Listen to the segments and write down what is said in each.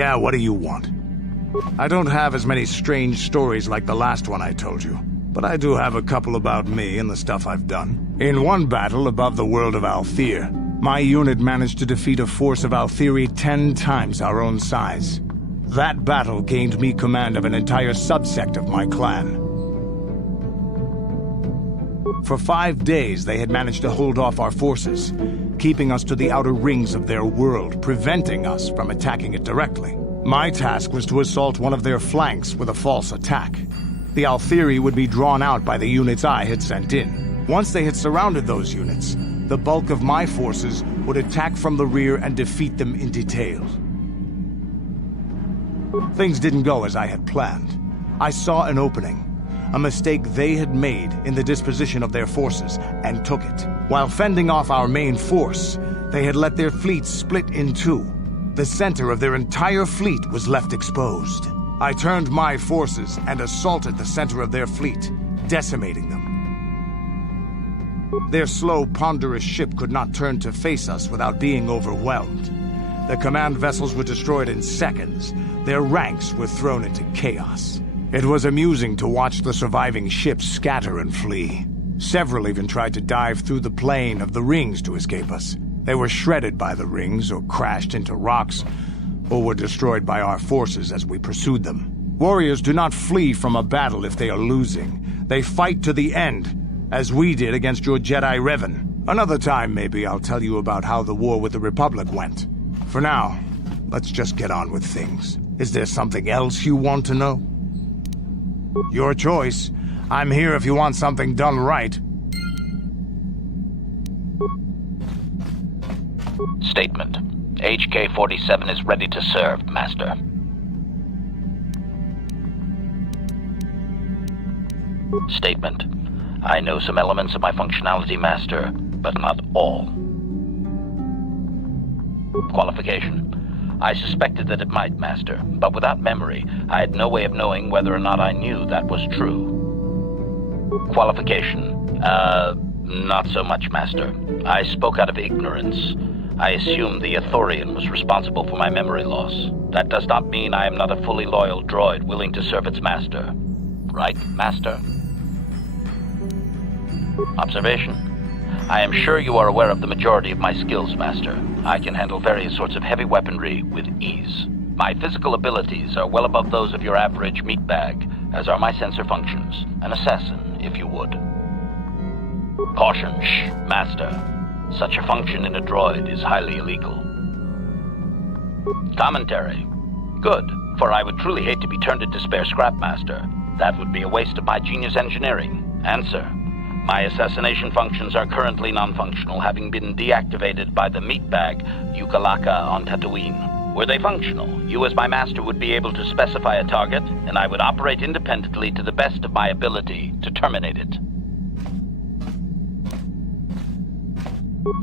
Yeah, what do you want? I don't have as many strange stories like the last one I told you, but I do have a couple about me and the stuff I've done. In one battle above the world of Althir, my unit managed to defeat a force of Althiri 10 times our own size. That battle gained me command of an entire subsect of my clan. For 5 days, they had managed to hold off our forces, keeping us to the outer rings of their world, preventing us from attacking it directly. My task was to assault one of their flanks with a false attack. The Althiri would be drawn out by the units I had sent in. Once they had surrounded those units, the bulk of my forces would attack from the rear and defeat them in detail. Things didn't go as I had planned. I saw an opening, a mistake they had made in the disposition of their forces, and took it. While fending off our main force, they had let their fleet split in two. The center of their entire fleet was left exposed. I turned my forces and assaulted the center of their fleet, decimating them. Their slow, ponderous ship could not turn to face us without being overwhelmed. The command vessels were destroyed in seconds. Their ranks were thrown into chaos. It was amusing to watch the surviving ships scatter and flee. Several even tried to dive through the plane of the rings to escape us. They were shredded by the rings, or crashed into rocks, or were destroyed by our forces as we pursued them. Warriors do not flee from a battle if they are losing. They fight to the end, as we did against your Jedi Revan. Another time, maybe, I'll tell you about how the war with the Republic went. For now, let's just get on with things. Is there something else you want to know? Your choice. I'm here if you want something done right. Statement. HK-47 is ready to serve, Master. Statement. I know some elements of my functionality, Master, but not all. Qualification. I suspected that it might, Master, but without memory, I had no way of knowing whether or not I knew that was true. Qualification. Not so much, Master. I spoke out of ignorance. I assumed the Ithorian was responsible for my memory loss. That does not mean I am not a fully loyal droid willing to serve its master. Right, Master? Observation. I am sure you are aware of the majority of my skills, Master. I can handle various sorts of heavy weaponry with ease. My physical abilities are well above those of your average meatbag, as are my sensor functions. An assassin, if you would. Caution, Master. Such a function in a droid is highly illegal. Commentary. Good, for I would truly hate to be turned into spare scrap, Master. That would be a waste of my genius engineering. Answer. My assassination functions are currently non-functional, having been deactivated by the meatbag Yukalaka on Tatooine. Were they functional, you as my master would be able to specify a target, and I would operate independently to the best of my ability to terminate it.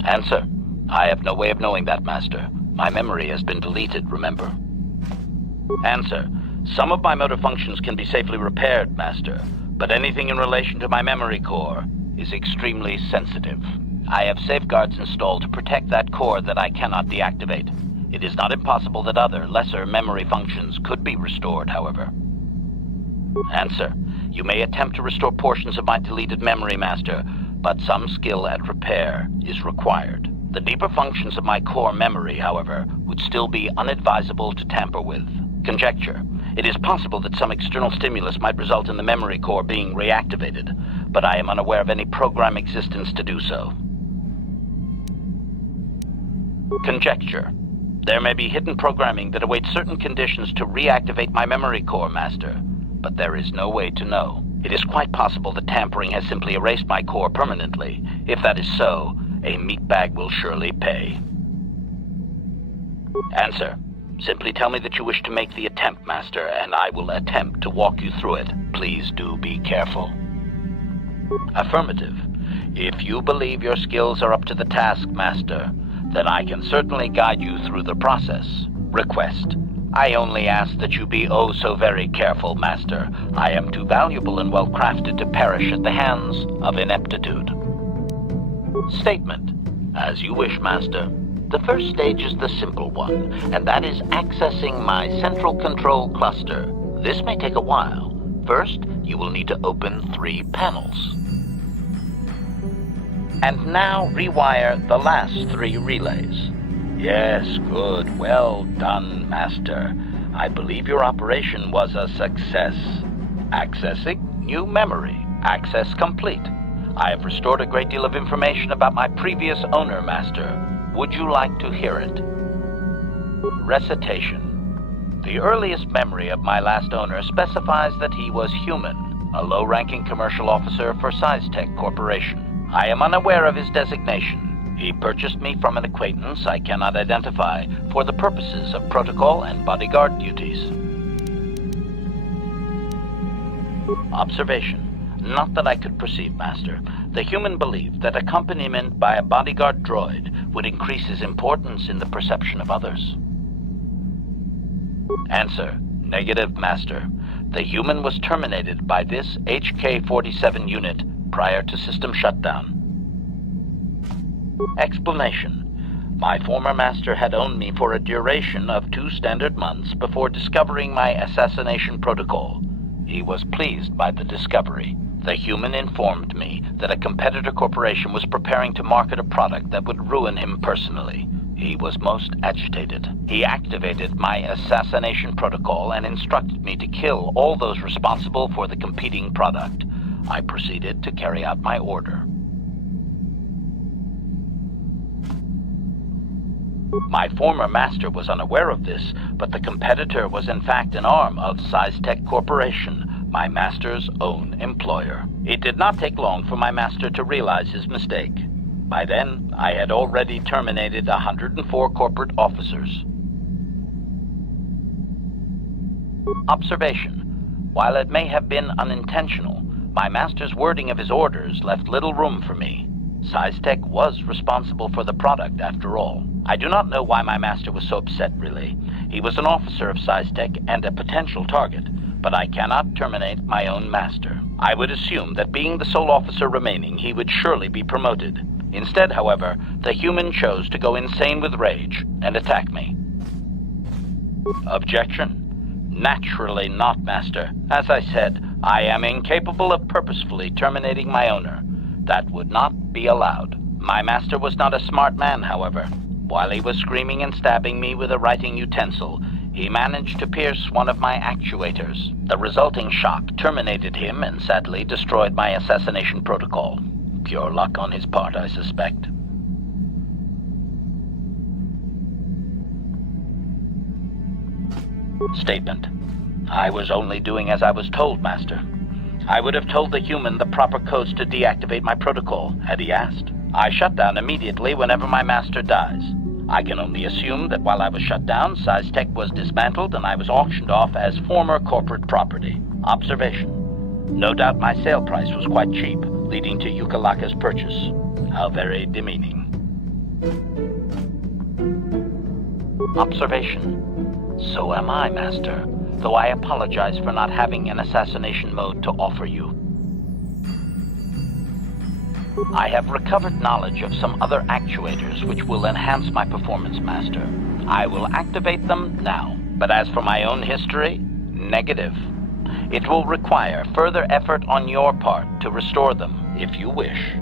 Answer. I have no way of knowing that, Master. My memory has been deleted, remember? Answer. Some of my motor functions can be safely repaired, Master, but anything in relation to my memory core is extremely sensitive. I have safeguards installed to protect that core that I cannot deactivate. It is not impossible that other, lesser memory functions could be restored, however. Answer. You may attempt to restore portions of my deleted memory, Master, but some skill at repair is required. The deeper functions of my core memory, however, would still be unadvisable to tamper with. Conjecture. It is possible that some external stimulus might result in the memory core being reactivated, but I am unaware of any program existence to do so. Conjecture. There may be hidden programming that awaits certain conditions to reactivate my memory core, Master, but there is no way to know. It is quite possible that tampering has simply erased my core permanently. If that is so, a meatbag will surely pay. Answer. Simply tell me that you wish to make the attempt, Master, and I will attempt to walk you through it. Please do be careful. Affirmative. If you believe your skills are up to the task, Master, then I can certainly guide you through the process. Request. I only ask that you be oh so very careful, Master. I am too valuable and well crafted to perish at the hands of ineptitude. Statement. As you wish, Master. The first stage is the simple one, and that is accessing my central control cluster. This may take a while. First, you will need to open 3 panels. And now rewire the last 3 relays. Yes, good. Well done, Master. I believe your operation was a success. Accessing new memory. Access complete. I have restored a great deal of information about my previous owner, Master. Would you like to hear it? Recitation. The earliest memory of my last owner specifies that he was human, a low-ranking commercial officer for SizeTech Corporation. I am unaware of his designation. He purchased me from an acquaintance I cannot identify for the purposes of protocol and bodyguard duties. Observation. Not that I could perceive, Master. The human believed that accompaniment by a bodyguard droid would increase his importance in the perception of others. Answer. Negative, Master. The human was terminated by this HK-47 unit prior to system shutdown. Explanation. My former master had owned me for a duration of 2 standard months before discovering my assassination protocol. He was pleased by the discovery. The human informed me that a competitor corporation was preparing to market a product that would ruin him personally. He was most agitated. He activated my assassination protocol and instructed me to kill all those responsible for the competing product. I proceeded to carry out my order. My former master was unaware of this, but the competitor was in fact an arm of SizeTech Corporation, my master's own employer. It did not take long for my master to realize his mistake. By then, I had already terminated 104 corporate officers. Observation. While it may have been unintentional, my master's wording of his orders left little room for me. SizeTech was responsible for the product, after all. I do not know why my master was so upset, really. He was an officer of SizeTech and a potential target, but I cannot terminate my own master. I would assume that being the sole officer remaining, he would surely be promoted. Instead, however, the human chose to go insane with rage and attack me. Objection? Naturally not, Master. As I said, I am incapable of purposefully terminating my owner. That would not be allowed. My master was not a smart man, however. While he was screaming and stabbing me with a writing utensil, he managed to pierce one of my actuators. The resulting shock terminated him and sadly destroyed my assassination protocol. Pure luck on his part, I suspect. Statement. I was only doing as I was told, Master. I would have told the human the proper codes to deactivate my protocol, had he asked. I shut down immediately whenever my master dies. I can only assume that while I was shut down, SizeTech was dismantled and I was auctioned off as former corporate property. Observation. No doubt my sale price was quite cheap, leading to Yukalaka's purchase. How very demeaning. Observation. So am I, Master, though I apologize for not having an assassination mode to offer you. I have recovered knowledge of some other actuators which will enhance my performance, Master. I will activate them now, but as for my own history, negative. It will require further effort on your part to restore them, if you wish.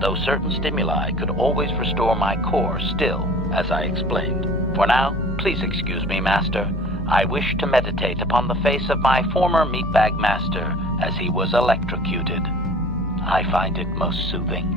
Though certain stimuli could always restore my core still, as I explained. For now, please excuse me, Master. I wish to meditate upon the face of my former meatbag master as he was electrocuted. I find it most soothing.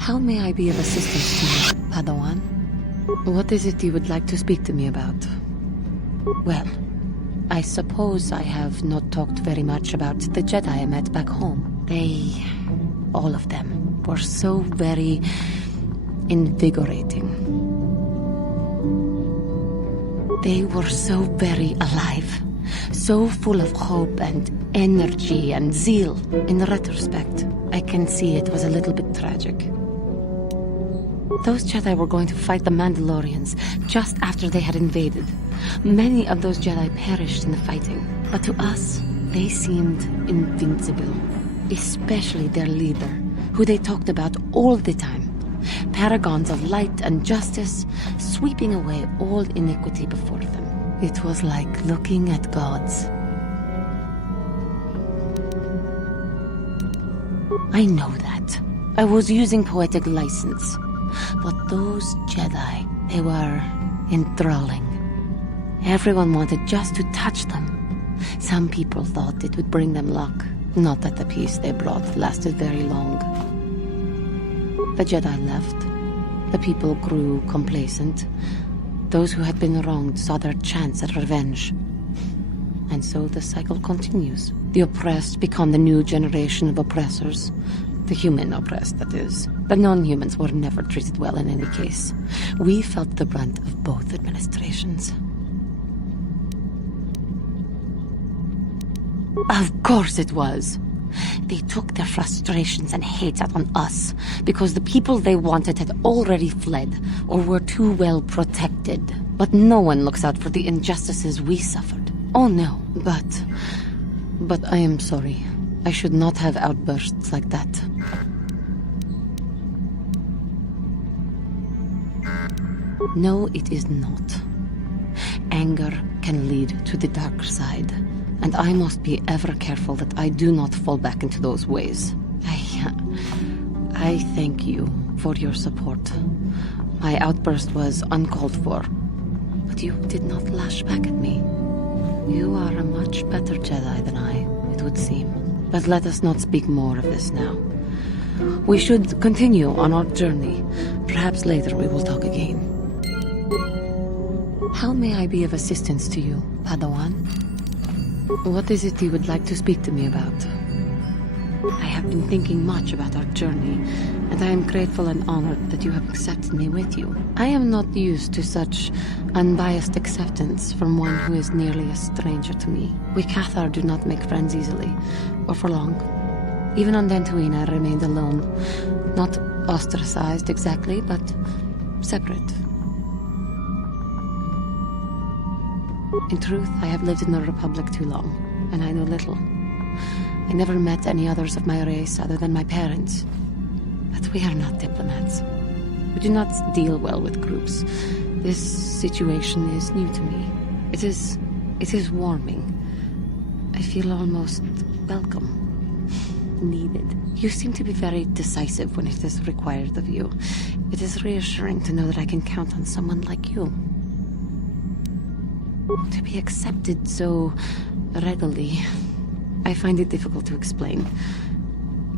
How may I be of assistance to you, Padawan? What is it you would like to speak to me about? Well, I suppose I have not talked very much about the Jedi I met back home. They, all of them, were so very invigorating. They were so very alive, so full of hope and energy and zeal. In retrospect, I can see it was a little bit tragic. Those Jedi were going to fight the Mandalorians just after they had invaded. Many of those Jedi perished in the fighting, but to us, they seemed invincible. Especially their leader, who they talked about all the time. Paragons of light and justice, sweeping away all iniquity before them. It was like looking at gods. I know that. I was using poetic license. But those Jedi, they were enthralling. Everyone wanted just to touch them. Some people thought it would bring them luck. Not that the peace they brought lasted very long. The Jedi left. The people grew complacent. Those who had been wronged saw their chance at revenge. And so the cycle continues. The oppressed become the new generation of oppressors. The human oppressed, that is. The non-humans were never treated well in any case. We felt the brunt of both administrations. Of course it was. They took their frustrations and hates out on us because the people they wanted had already fled or were too well protected. But no one looks out for the injustices we suffered. Oh no, but I am sorry. I should not have outbursts like that. No, it is not. Anger can lead to the dark side, and I must be ever careful that I do not fall back into those ways. I thank you for your support. My outburst was uncalled for, but you did not lash back at me. You are a much better Jedi than I, it would seem. But let us not speak more of this now. We should continue on our journey. Perhaps later we will talk again. How may I be of assistance to you, Padawan? What is it you would like to speak to me about? I have been thinking much about our journey, and I am grateful and honored that you have accepted me with you. I am not used to such unbiased acceptance from one who is nearly a stranger to me. We KoTOR do not make friends easily, or for long. Even on Dantooine I remained alone. Not ostracized exactly, but separate. In truth, I have lived in the Republic too long, and I know little. I never met any others of my race other than my parents. But we are not diplomats. We do not deal well with groups. This situation is new to me. It is warming. I feel almost welcome. Needed. You seem to be very decisive when it is required of you. It is reassuring to know that I can count on someone like you. To be accepted so readily, I find it difficult to explain.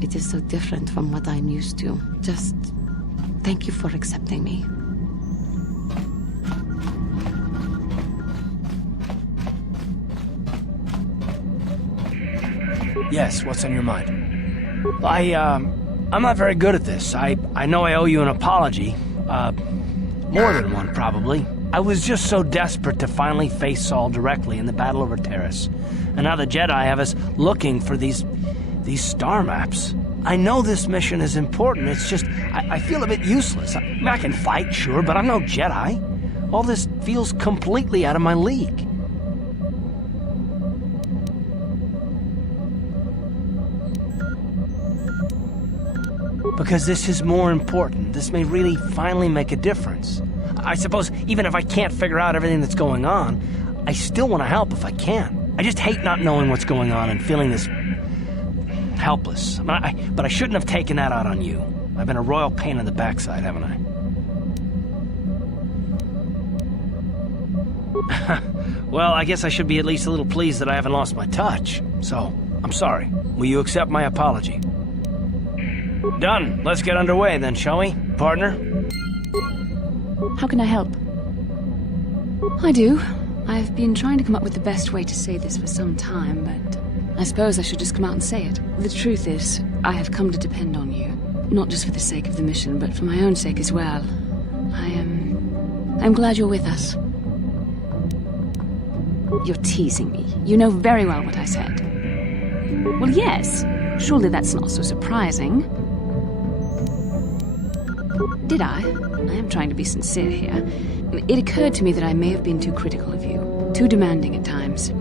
It is so different from what I'm used to. Just thank you for accepting me. Yes, what's on your mind? I'm not very good at this. I know I owe you an apology. More than one, probably. I was just so desperate to finally face Saul directly in the Battle over Terrace. And now the Jedi have us looking for these star maps. I know this mission is important, it's just, I feel a bit useless. I can fight, sure, but I'm no Jedi. All this feels completely out of my league. Because this is more important. This may really finally make a difference. I suppose even if I can't figure out everything that's going on, I still want to help if I can. I just hate not knowing what's going on and feeling this helpless. But I shouldn't have taken that out on you. I've been a royal pain in the backside, haven't I? Well, I guess I should be at least a little pleased that I haven't lost my touch. So, I'm sorry. Will you accept my apology? Done. Let's get underway then, shall we, partner? How can I help? I do. I've been trying to come up with the best way to say this for some time, but I suppose I should just come out and say it. The truth is, I have come to depend on you. Not just for the sake of the mission, but for my own sake as well. I'm glad you're with us. You're teasing me. You know very well what I said. Well, yes. Surely that's not so surprising. Did I? I am trying to be sincere here. It occurred to me that I may have been too critical of you, too demanding at times.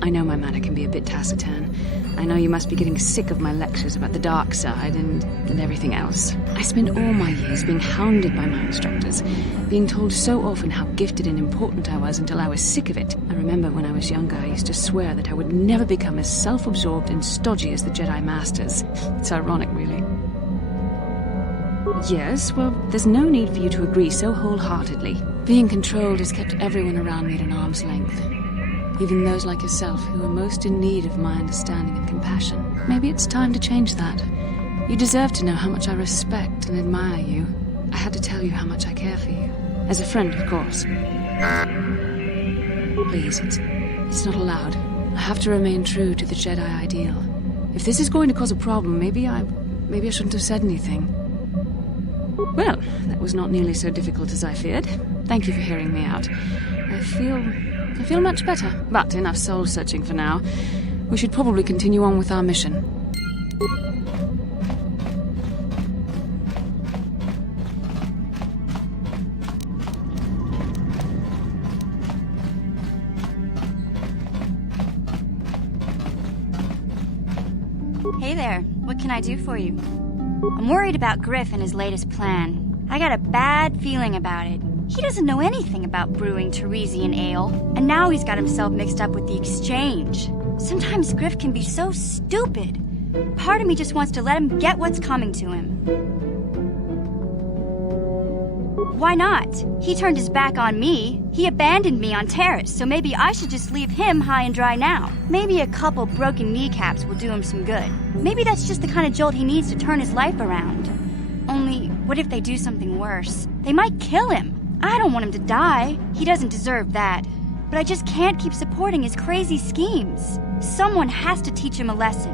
I know my manner can be a bit taciturn. I know you must be getting sick of my lectures about the dark side and everything else. I spent all my years being hounded by my instructors, being told so often how gifted and important I was until I was sick of it. I remember when I was younger, I used to swear that I would never become as self-absorbed and stodgy as the Jedi Masters. It's ironic, really. Yes, well, there's no need for you to agree so wholeheartedly. Being controlled has kept everyone around me at an arm's length. Even those like yourself who are most in need of my understanding and compassion. Maybe it's time to change that. You deserve to know how much I respect and admire you. I had to tell you how much I care for you. As a friend, of course. Please, it's not allowed. I have to remain true to the Jedi ideal. If this is going to cause a problem, maybe I shouldn't have said anything. Well, that was not nearly so difficult as I feared. Thank you for hearing me out. I feel much better, but enough soul-searching for now. We should probably continue on with our mission. Hey there, what can I do for you? I'm worried about Griff and his latest plan. I got a bad feeling about it. He doesn't know anything about brewing Teresian ale, and now he's got himself mixed up with the exchange. Sometimes Griff can be so stupid. Part of me just wants to let him get what's coming to him. Why not? He turned his back on me. He abandoned me on Terrace, so maybe I should just leave him high and dry now. Maybe a couple broken kneecaps will do him some good. Maybe that's just the kind of jolt he needs to turn his life around. Only, what if they do something worse? They might kill him. I don't want him to die. He doesn't deserve that. But I just can't keep supporting his crazy schemes. Someone has to teach him a lesson.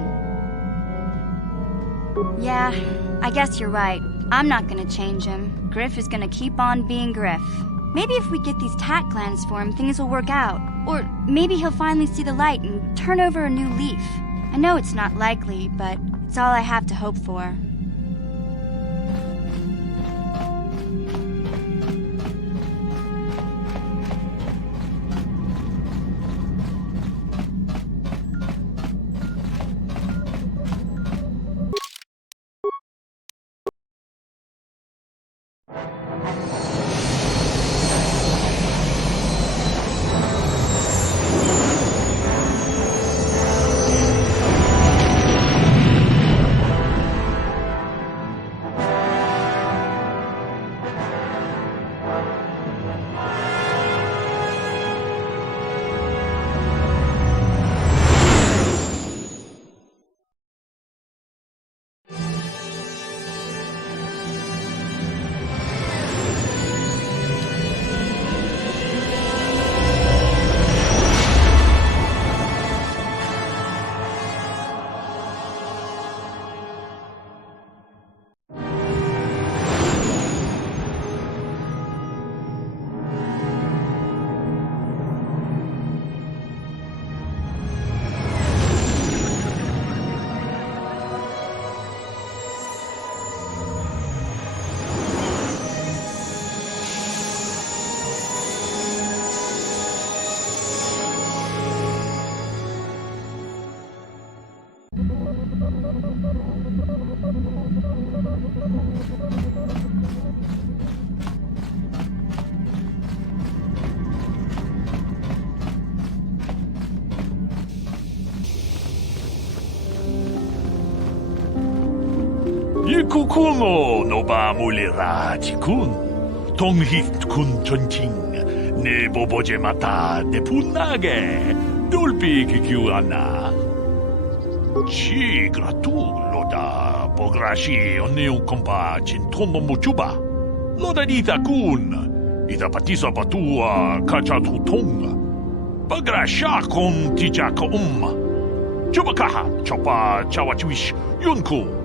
Yeah, I guess you're right. I'm not gonna change him. Griff is gonna keep on being Griff. Maybe if we get these tat clans for him, things will work out. Or maybe he'll finally see the light and turn over a new leaf. I know it's not likely, but it's all I have to hope for. Kukuno no ba mulirati kun. Tonghit kun chonching. Ne boboje mata de punage. Dulpi kikiuana. Chi gratu loda pograshi oneu kompa chintono muchuba. Loda dita kun. Ida patisa patua kachatu tonga. Pagrasha kon tijaka Chubakaha chopa chawachwish yunku.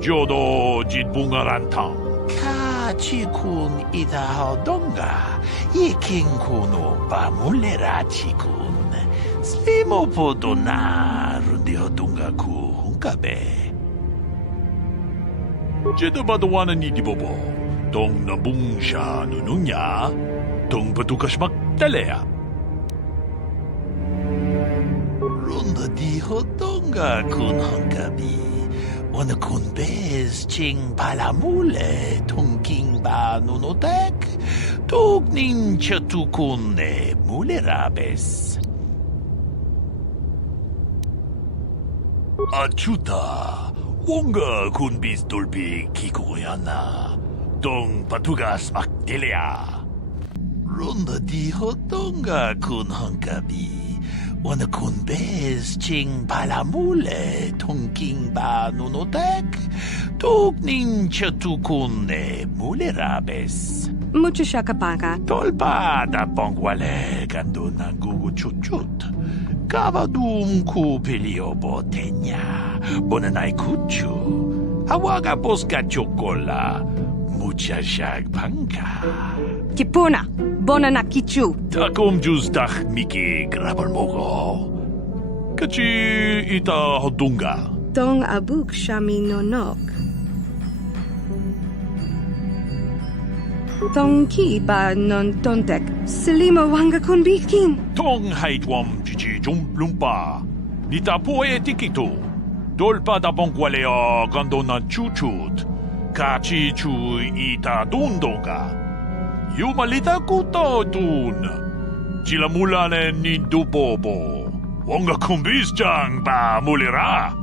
jodo jit bungarantang. Kachikun idahaldonga, ikinkuno pamulera chikun. Slimo podona rundiodunga ku hunkabe. Jeda badawana ni dibobo. Dong nabungsha nununya. Dong patukasmak talea. Runda dihodonga kun hunkabi. Wana kun bez ching palamule tungking ba nunotek. Tugnin chatukune mulerabes. Achuta, wonga kunbis dolpi kikoyana. Dong patugas maktelea. Runda dihodonga kun hunkabi. Wana kun bez ching palamule tungking ba nunotek. Tugnin chatukune mulerabes. Mucho shakapaka. Tolpa da bongwale gando na gugu chuchut. Kavadum ku piliobo tenya. Bonanay kuchu. Hawaga boska chokola. Mucha shag panka. Kipuna. Bonana kichu. Takom justach miki grabalmogo. Kachi ita hodunga. Tong abuk shami nonok. Tong ki ba non tontek. Selima wanga kun bikin. Tong haitwam chichi jumplumpa. Nita poe tikito. Dolpa da bongwalea gandona chuchut. Kachi chu ita dundonga. Yumalita kuto dun. Chilamulane ni dubobo. Wonga kumbis jang ba mulira.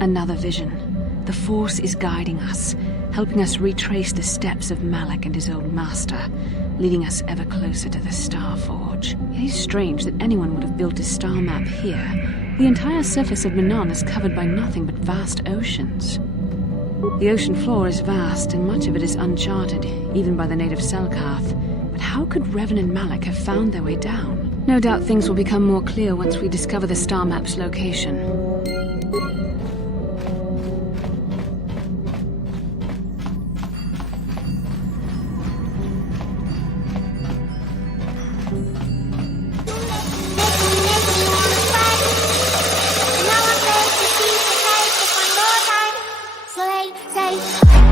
Another vision. The Force is guiding us, helping us retrace the steps of Malak and his old master, leading us ever closer to the Star Forge. It is strange that anyone would have built a star map here. The entire surface of Manon is covered by nothing but vast oceans. The ocean floor is vast, and much of it is uncharted, even by the native Selkath. But how could Revan and Malak have found their way down? No doubt things will become more clear once we discover the star map's location. say